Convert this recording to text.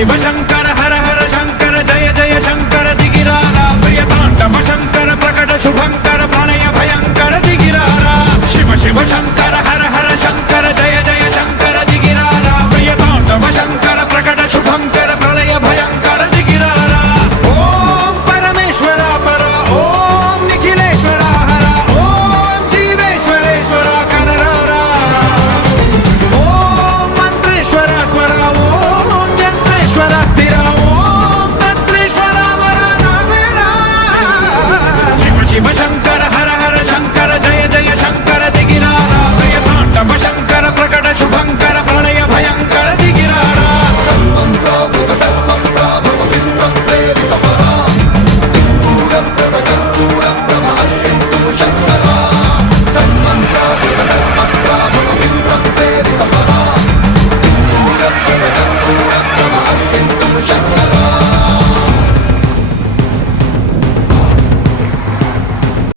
शिव शंकर हर हर शंकर जय जय शंकर दिगिरारा प्रियतांडव शंकर प्रकट शुभंकर प्रणय भयंकर दिगिरारा शिव शिव शंकर